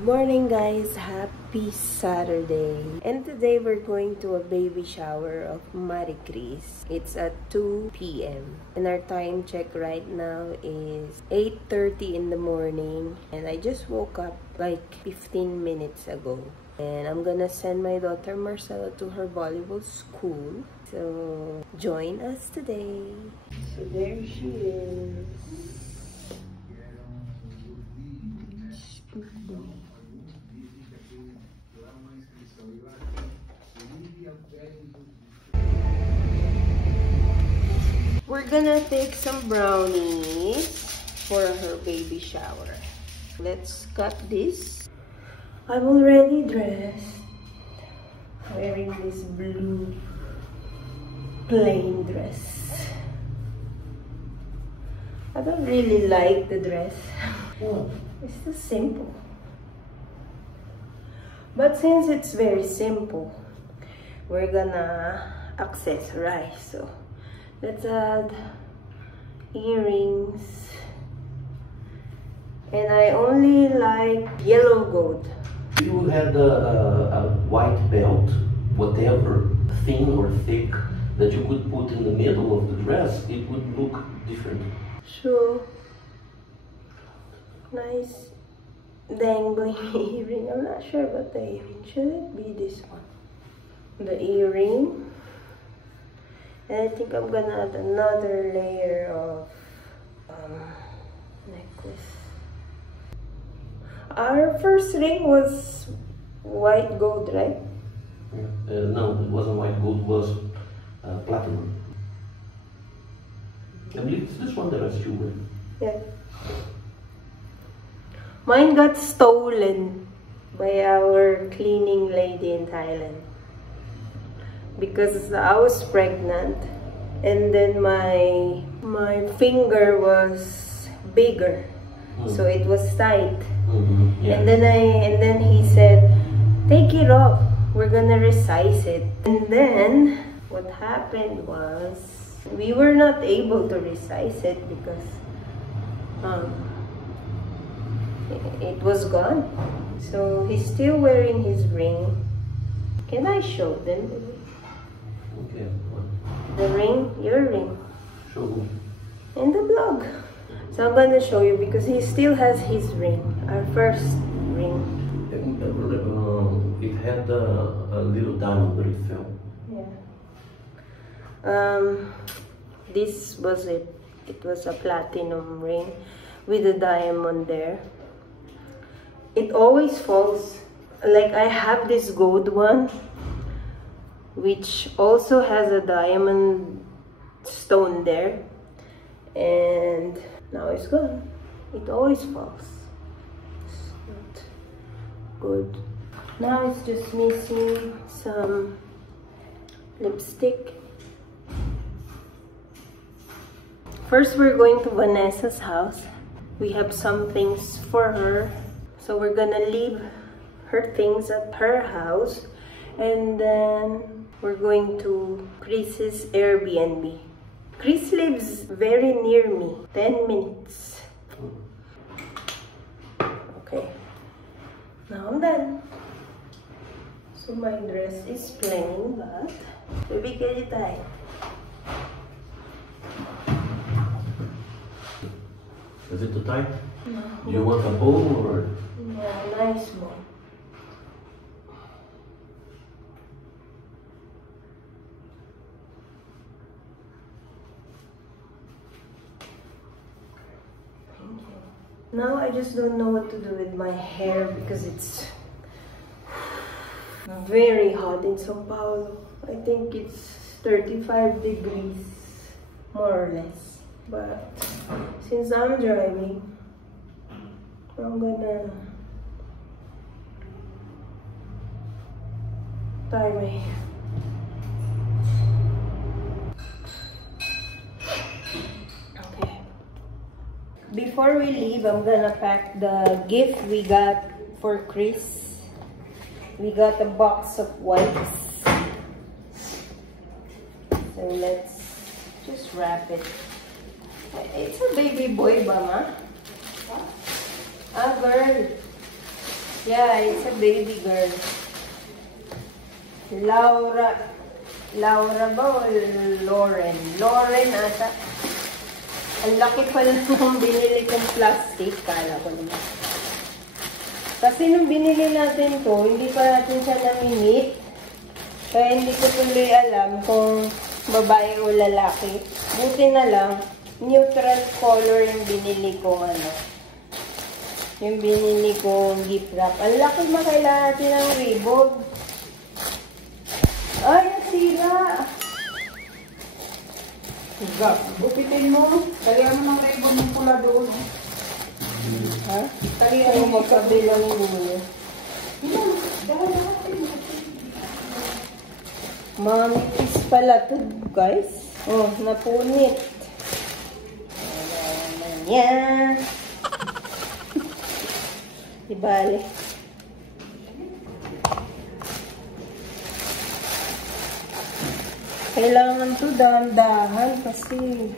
Good morning, guys. Happy Saturday. And today we're going to a baby shower of Marie Chris. It's at 2 p.m. And our time check right now is 8:30 in the morning. And I just woke up like 15 minutes ago. And I'm gonna send my daughter Marcella to her volleyball school. So join us today. So there she is. We're gonna take some brownies for her baby shower. Let's cut this. I'm already dressed, wearing this blue plain dress. I don't really like the dress. It's too simple. But since it's very simple, we're gonna accessorize. So let's add earrings. And I only like yellow gold. If you had a white belt, whatever, thin or thick, that you could put in the middle of the dress, it would look different. So, nice dangling earring. I'm not sure about the earring. Should it be this one? The earring. And I think I'm gonna add another layer of necklace. Our first ring was white gold, right? No, it wasn't white gold, it was platinum. I believe it's this one that I still wear. Yeah. Mine got stolen by our cleaning lady in Thailand. Because I was pregnant and then my finger was bigger. So it was tight. Yeah. And then he said, take it off, we're gonna resize it. And then what happened was we were not able to resize it because it was gone. So he's still wearing his ring. Can I show them? Okay. The ring, your ring. Show me. In the blog. So I'm gonna show you because he still has his ring, our first ring. It had a little diamond, but it fell. Yeah. This was it. It was a platinum ring with a diamond there. It always falls. Like I have this gold one, which also has a diamond stone there, and now it's gone. It always falls. It's not good. Now it's just missing some lipstick. First, we're going to Vanessa's house. We have some things for her. So we're gonna leave her things at her house. And then we're going to Chris's Airbnb. Chris lives very near me, 10 minutes. Okay, now I'm done. So my dress is plain, but bibigay tayo. Is it too tight? No. Do you want a bow or? Yeah, nice one. Now I just don't know what to do with my hair because it's very hot in Sao Paulo. I think it's 35 degrees, more or less. But since I'm driving, I'm gonna tie my hair. Before we leave, I'm gonna pack the gift we got for Chris. We got a box of wipes. So let's just wrap it. It's a baby boy ba, ma? Ah, girl. Yeah, it's a baby girl. Laura ba o Lauren? Lauren ata. Ang laki pala nung binili kong plastic. Kala ko naman. Kasi nung binili natin to, hindi pa natin siya na-meet. Kaya hindi ko tuloy alam kung babae o lalaki. Buti na lang, neutral color yung binili kong ano. Yung binili kong gift wrap. Ang laki makailangan natin ng ribbon. Ay, nasira! Bukitin mo. Talihan mo ng ribbon ng pula doon. Ha? Talihan mo magkabilang muna. Mamipis pala to, guys. Oh, napunit. Ayan naman yan. Ibalik. Kailangan to dahan-dahan kasi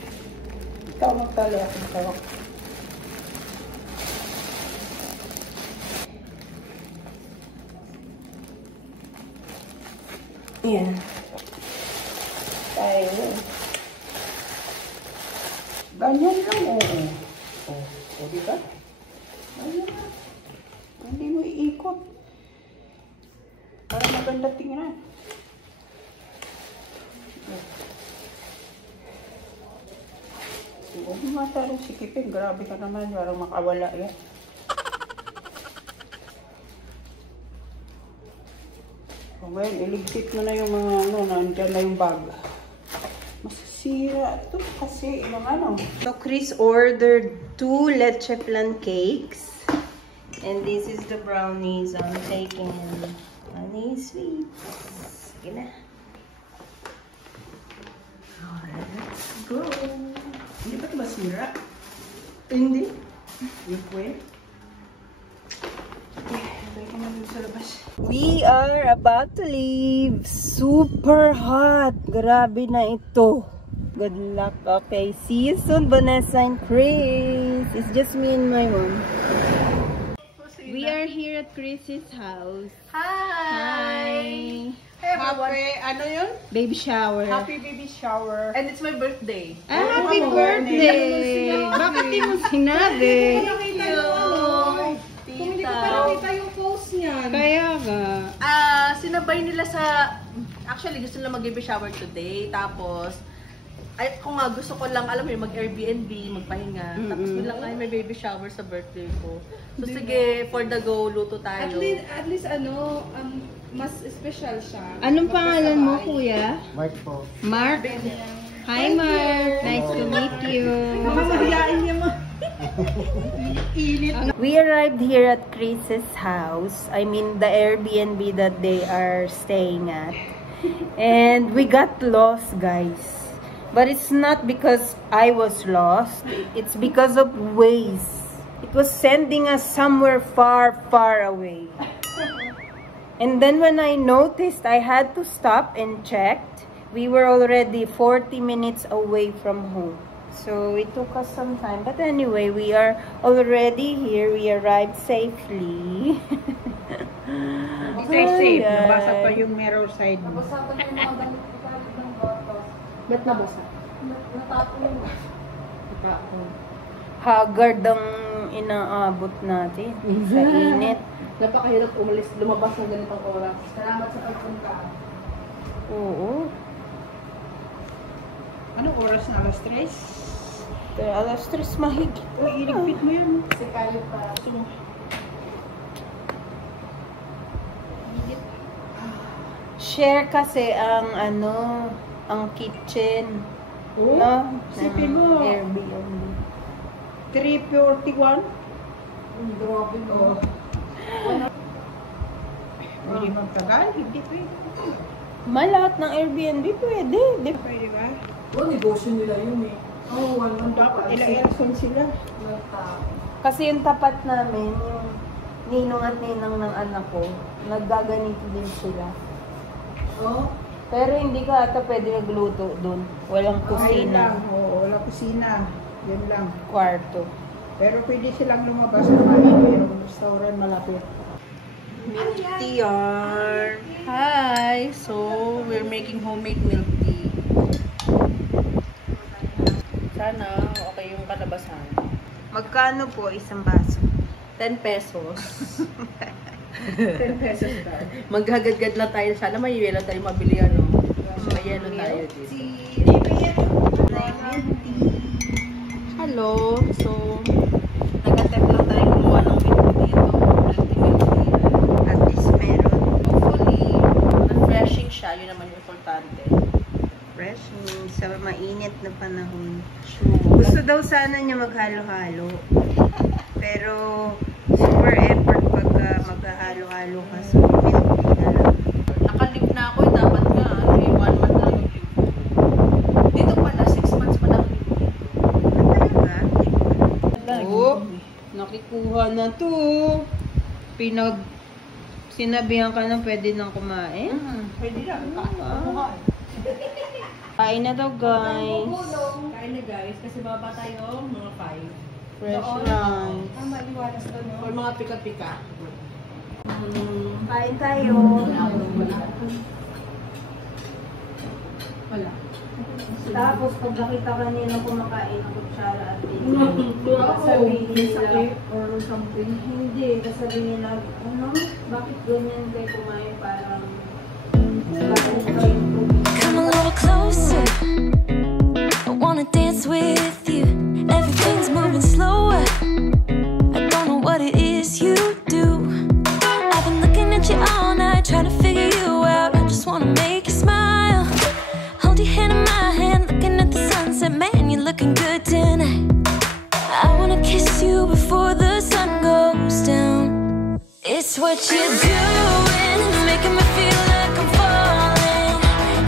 ikaw magtali akong tawak. Ayan. Tayo. Ganyan lang, oo. O, diba? Ganyan lang. Hindi mo iikot. Para maganda tingnan. Huwag mo matarong sikipin. Grabe ka naman. Parang makawala yan. O ngayon, iligpit mo na yung mga ano, nandiyan na yung bag. Masisira ito kasi yung ano. So Chris ordered 2 leche flan cakes. And this is the brownies I'm taking. Honey sweets. Sige na. Let's go. Hindi ba ito masira? Hindi. Yung kwet? Lagay ko na dun sa labas. We are about to leave. Super hot. Grabe na ito. Good luck. Okay, see you soon, Vanessa and Chris. It's just me and my mom. We are here at Chris's house. Hi! Hey, happy, ano yun? Baby shower. Happy baby shower. And it's my birthday. Happy birthday! Bakit di mo sinabi? Nakita yung ano. Kung hindi ko pa nakita yung post niyan. Kaya nga. Sinabay nila sa... Actually, gusto nila mag-baby shower today. Tapos, ay, kung nga gusto ko lang, alam mo yun, mag-Airbnb, magpahinga. Tapos bilang ay may baby shower sa birthday ko. So sige, for the go, luto tayo. At least ano, mas special siya. Anong pangalan mo, kuya? Mark po. Mark? Hi, Mark. Nice to meet you. Mamamahiyain niya mo. Init. We arrived here at Chris's house. I mean, the Airbnb that they are staying at. And we got lost, guys. But it's not because I was lost. It's because of Waze. It was sending us somewhere far, far away. And then when I noticed I had to stop and checked, we were already 40 minutes away from home. So it took us some time. But anyway, we are already here. We arrived safely. Stay safe. Nabasa pa yung mirror side mo. Nabasa pa yung mga damit ng botos. Ba't nabasa? Natapon. Haggard ang inaabot natin sa init. Napakahirap umalis, lumabas ng ganitong oras. Salamat sa pagpunta. Oo. Anong oras na? Alas 3? Kaya alas 3 mahigit. Uy, iligpit mo yan. Kasi kayo pa. Share kasi ang ano, ang kitchen. Oo. No? Sipin mo. Airbnb. 341? Grabe mo. Pwede magtagal? Hindi pwede. Lahat ng Airbnb pwede. Pwede ba? Oo, negosyo nila yun eh. Oo, Dapat ilang sila. Kasi yung tapat namin, yung ninong at ninang ng anak ko, naggaganito din sila. Oo. Pero hindi ka ata pwede magluto doon. Walang Ayun kusina. lang. Oo, wala kusina. Yan lang. Kwarto. Pero pwede silang lumabas na kain. Mayroong restaurant malapit. Milk tea yarn. Hi! So, we're making homemade milk tea. Sana okay yung kalabasan. Magkano po isang baso? 10 pesos. 10 pesos daw. Maghagad-gad lang tayo. Sana may yelo tayo mabili ano. So, may yelo tayo dito. Hello! So, nag-attempt lang tayo kumuha ng milk tea dito. Milk tea. At least meron. Hopefully, refreshing siya. Yun naman yung importante. Fresh sa mainit na panahon. True. Gusto daw sana niya maghalo-halo. Pero super effort pagka maghalo-halo ka. So, milk tea na lang. Nakalip na ako. Dapat nga. 1 month lang yung leave. Dito pala, 6 months pa lang yung leave. Oh, nakikuha na to. Sinabihan ka na pwede nang kumain. Pwede lang. Kain na daw, guys. Kain na guys. Kasi baba tayo mga 5. Fresh rice. Or mga pika-pika. Kain tayo. Wala. Tapos, pag nakita ka nila kumakain ng kutsara at Sabihin nila, or something, hindi. Kasabihin nila, ano? Bakit ganyan kayo kumain? Parang, bakit kayo Come a little closer. I wanna dance with you. Everything's moving slower. I don't know what it is you do. I've been looking at you all night, trying to figure you out. I just wanna make you smile. Hold your hand in my hand, looking at the sunset. Man, you're looking good tonight. I wanna kiss you before the sun goes down. It's what you're doing, making me feel like I'm falling.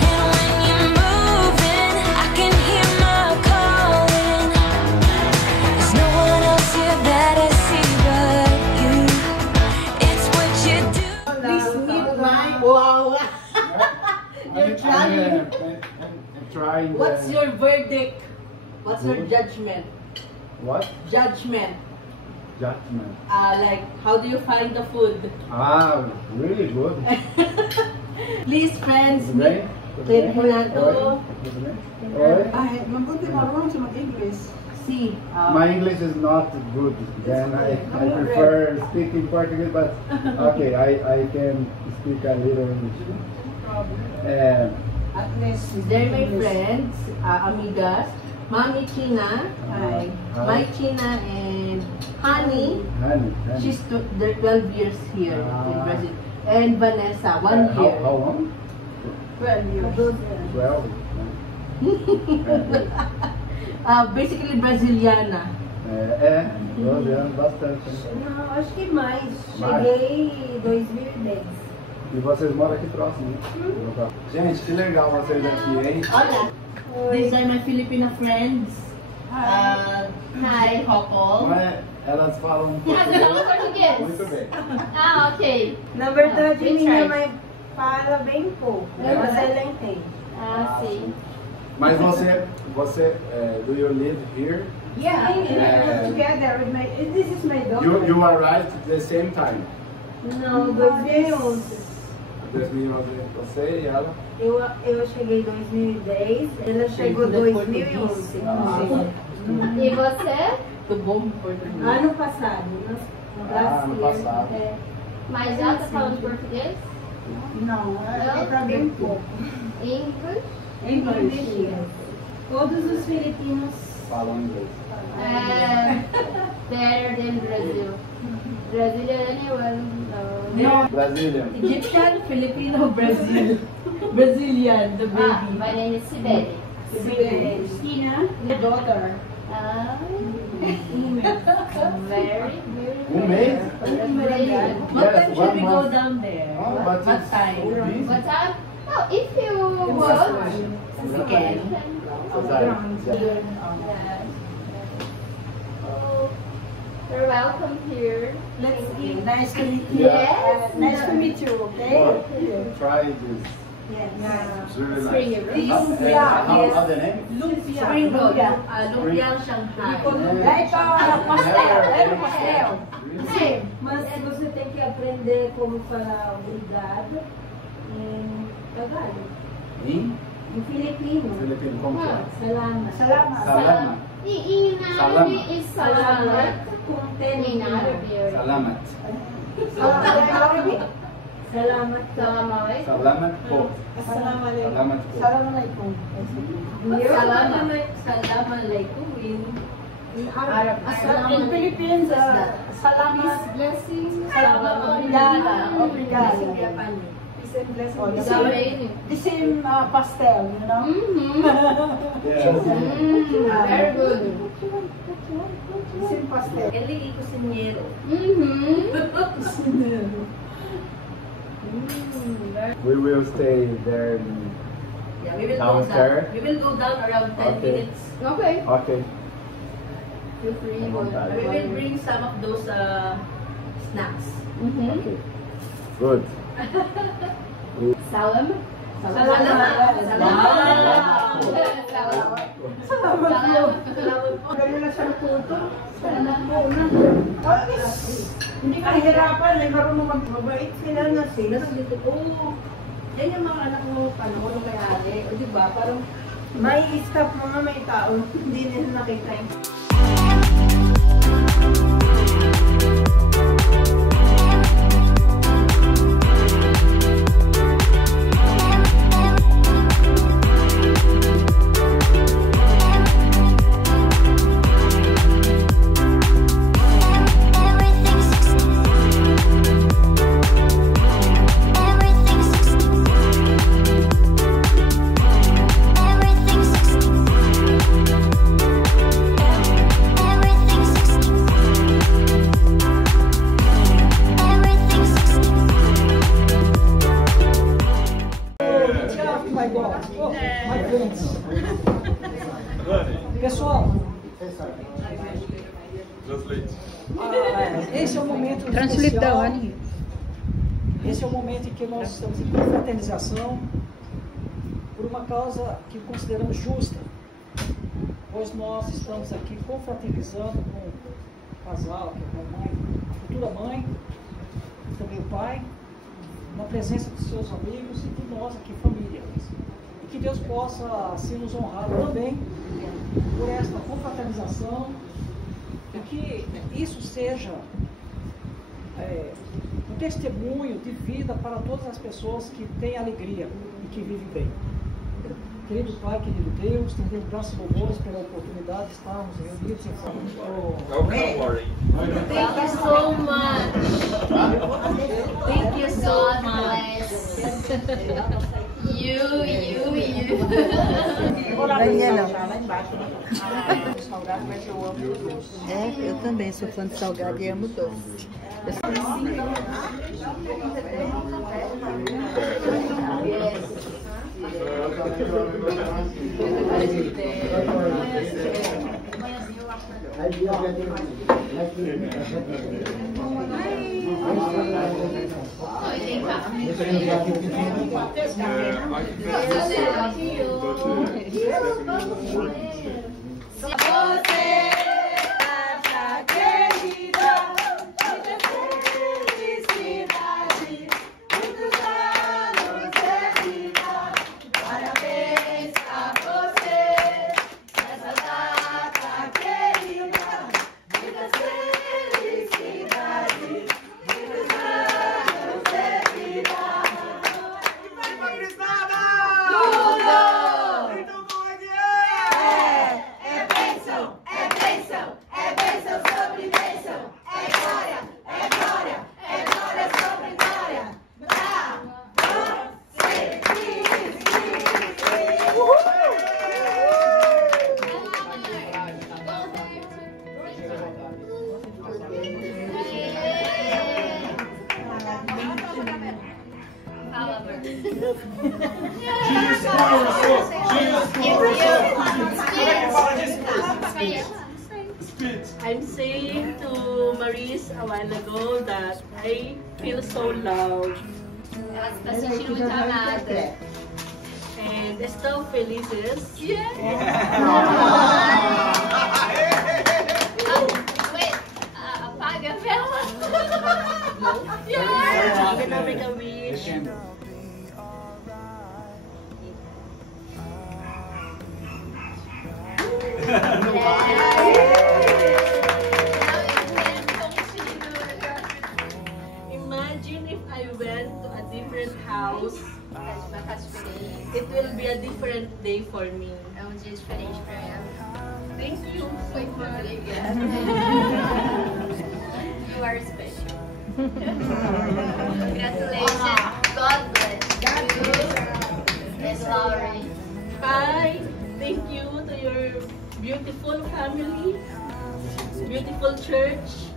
And when you're moving, I can hear my calling. There's no one else here that I see but you. It's what you do. Please meet my... Wow! You're trying. I'm trying. What's your verdict? What's your judgment? What? Judgment. Judgment. Like, how do you find the food? Ah, really good. Please, friends, Okay. Click mo na to. Okay. Ay, mabuti marunong siya mag-English. See. My English is not good. Then I prefer speaking Portuguese, but okay, I can speak a little English. At least, They're my friends, amigas. Mami China, Hi. my China, and Honey. Honey. She's they're 12 years here in Ah. Brazil. And Vanessa, 1 year. How long? 12 years. 12. Basically Braziliana. Good, yeah, bastante. Não, acho que mais. Mais. Cheguei em 2010. E vocês moram aqui próximo, né? Gente, que legal vocês aqui, hein? Hola. These are my Filipino friends. Hi, couple. Não é? Elas falam Português. muito bem. Ah, ok. Na verdade, We minha tried. mãe fala bem pouco, mas ela entende. Ah, sim. Mas você, do you live here? Yeah, together with my, this is my daughter. You arrived at the same time. Não, 2011. 2011, você e ela. Eu cheguei em 2010, ela chegou em 2011. E você? The bomb for the Ano passado, ano passado. Mas já tá falando português? Não, ela bem pouco. English? English. Todos os filipinos Falam inglês. Better than Brazil. Brazilian anyone? No. Brazilian. Egyptian, Filipino, Brazil. Brazilian, the Ah, baby. my name is Sibeli. Christina, the daughter. Ah, very, Um mês? very good. What Yes, time should we 1 go month. down there? Oh, but What it's time? so busy. What time? No, if you want. We can. Yes. Yes. Oh, you're welcome here. Let's eat. Nice to meet you. Yes. Nice to meet you, okay? Try this. It's really nice. Spring rolls. How the name? Spring roll. Lumpiang Shanghai. Mas você tem que aprender como falar obrigado em Tagalog. Em Filipino. Filipino, como que é? Salamat. Salamat. In Arabic is salamat. Kung In Arabic. Salamat. Salamat. Salamat po. Salamat po. Assalamualaikum in Arab. In Philippines, salamat. Blessings. Obrigada. The same pastel, you know? Very good. The same pastel. Eli kusinero. We will stay there. Yeah, we will go Downstairs? down. We will go down around 10 Okay. minutes. Okay. Okay. Feel free. We will bring some of those snacks. Okay. Good. Salam. Ganun na siya luto. Salamat po na. Hindi ka nahihirapan, ay marunong magbabait sila na sila. Oo. Yan yung mga anak mo, paano kay ate. O diba, parang May staff mga may tao, hindi nila nakita yung Pessoal, esse é o momento especial. Esse é o momento em que nós estamos em confraternização por uma causa que consideramos justa, pois nós estamos aqui confraternizando com o casal, que é a mãe, a futura mãe, e também o pai, na presença dos seus amigos e de nós aqui, família. E que Deus possa assim nos honrar também por esta confraternização e que isso seja um testemunho de vida para todas as pessoas que têm alegria e que vivem bem. Querido Pai, querido Deus, te damos graças e louvores pela oportunidade de estarmos reunidos em Thank you so much. Thank you so much. You. Eu também sou fã de salgado e amo doce. I'm saying to Maurice a while ago that I feel so loved Assistir muito amada. And estão felizes? Yeah. Wait, apaga a vela. Yeah. I'm gonna make a wish. Imagine if I went to a different house. It will be a different day for me. É dia diferente pra ela. Thank you. Foi obrigada. You are special. Congratulations. God bless. God bless. Lauren. Hi. Thank you to your beautiful family, beautiful church,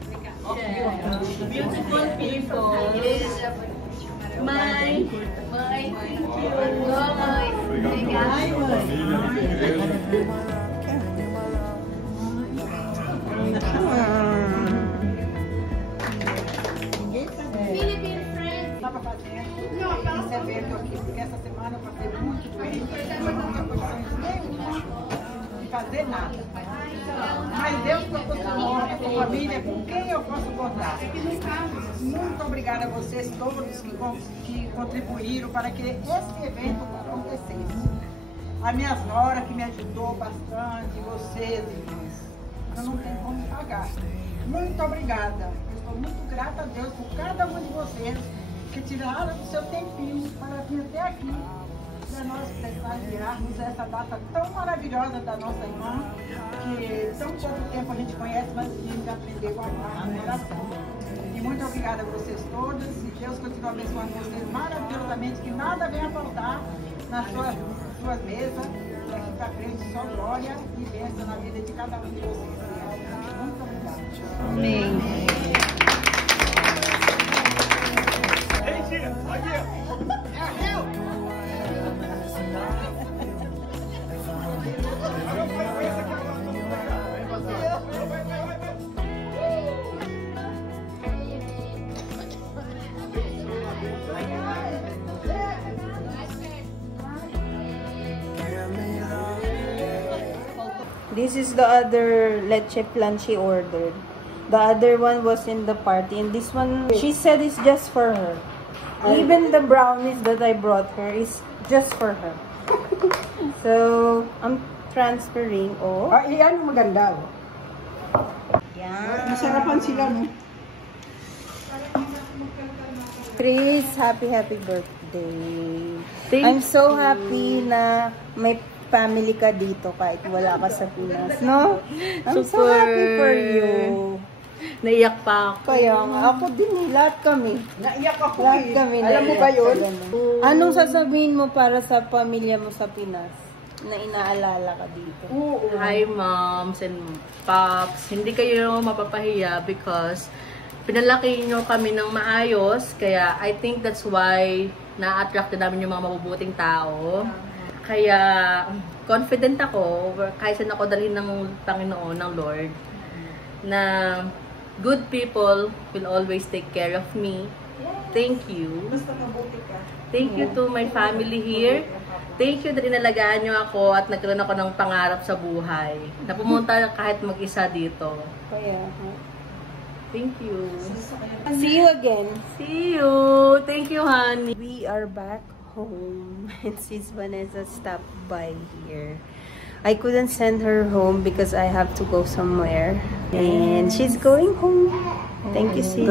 beautiful people. Mãe, Thank you. Mãe. Obrigada. Philippine friends. Estava fazendo esse evento aqui, porque essa semana eu passei muito doente, não tinha condições nenhuma de fazer nada. Mas Deus proporcionou essa família com quem eu posso contar. Muito obrigada a vocês todos que contribuíram para que esse evento acontecesse. A minha nora que me ajudou bastante, vocês, irmãs. Eu não tenho como pagar. Muito obrigada. Eu estou muito grata a Deus por cada um de vocês que tiraram o seu tempinho para vir até aqui, para nós prestigiarmos essa data tão maravilhosa da nossa irmã, que tão pouco tempo a gente conhece, mas a gente aprendeu a amar no coração. E muito obrigada a vocês todos, e Deus continue abençoando vocês maravilhosamente, que nada venha faltar nas suas mesas, e aqui para frente só glória e bênção na vida de cada um de vocês. Muito obrigada. Amém. This is the other leche plan she ordered. The other one was in the party, and this one, she said is just for her. Even the brownies that I brought her is just for her. So, I'm transferring. Oh. Iyan yung maganda. Yeah. Masarapan sila, no? Chris, happy birthday. I'm so happy na may family ka dito kahit wala ka sa Pinas, no? I'm so happy for you. Naiyak pa ako. Kaya nga, ako din, lahat kami. Naiyak ako Lahat kami. Alam mo ba yun? Anong sasabihin mo para sa pamilya mo sa Pinas na inaalala ka dito? Hi moms and pops. Hindi kayo mapapahiya because pinalaki nyo kami ng maayos. Kaya I think that's why na-attract namin yung mga mabubuting tao. Kaya confident ako, kahit saan ako dalhin ng Panginoon, ng Lord, na good people will always take care of me. Thank you. Thank you to my family here. Thank you na inalagaan nyo ako at nagkaroon ako ng pangarap sa buhay. Na pumunta kahit mag-isa dito. Kaya, Thank you. see you again. See you. Thank you, honey. We are back home and sis Vanessa stopped by here. I couldn't send her home because I have to go somewhere, and she's going home. Thank you, sis.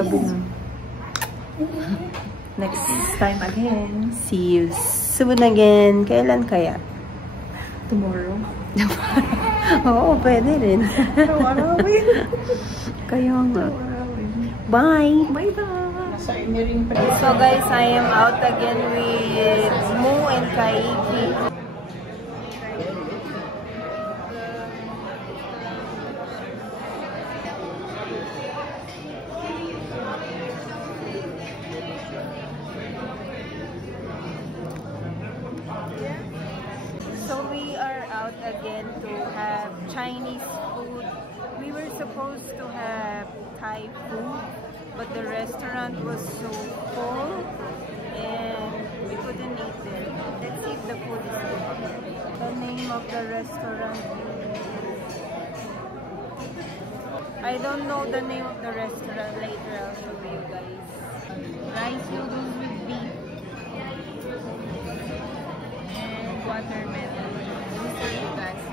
Next time again. See you soon again. Kailan kaya? Tomorrow. Oo, pwede rin. Kaya nga. Bye! Bye-bye! So guys, I am out again with Mo and Kaiki. So we are out again to have Chinese food. We were supposed to have Thai food, but the restaurant was so full and we couldn't eat there. Let's see if the food is good. The name of the restaurant is... I don't know the name of the restaurant. Later I'll show you guys. Rice noodles with beef and watermelon. Let me show you guys.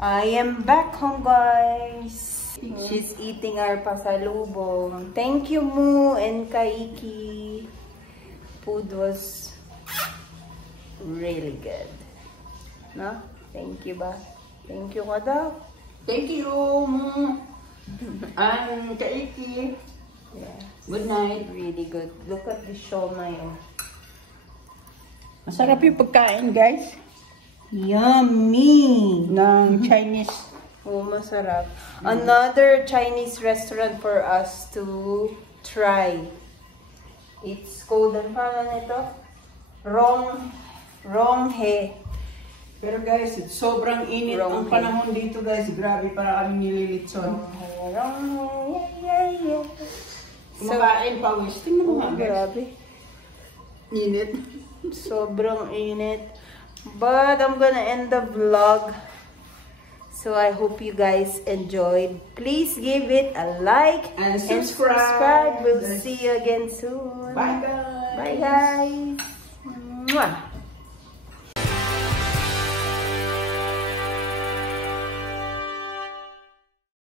I am back home, guys. She's eating our pasalubong. Thank you, Mu and Kaiki. Food was really good. No? Thank you ba? Thank you ka daw. Thank you, Mu. And Kaiki. Yeah. Good night. Really good. Look at the siomai. Masarap yung pagkain, guys. Yummy! Ng Chinese. Oh, masarap. Another Chinese restaurant for us to try. It's called, ano pala nito? Ronghe. Pero guys, sobrang init ang panahon dito, guys. Grabe, para kami nililitson. Ronghe, yeah. Kumakain pa, guys. Tingnan mo nga, guys. Grabe. Init. Sobrang init. But I'm gonna end the vlog. So I hope you guys enjoyed. Please give it a like and subscribe. We'll see you again soon. Bye, guys. Bye, guys. Mwah.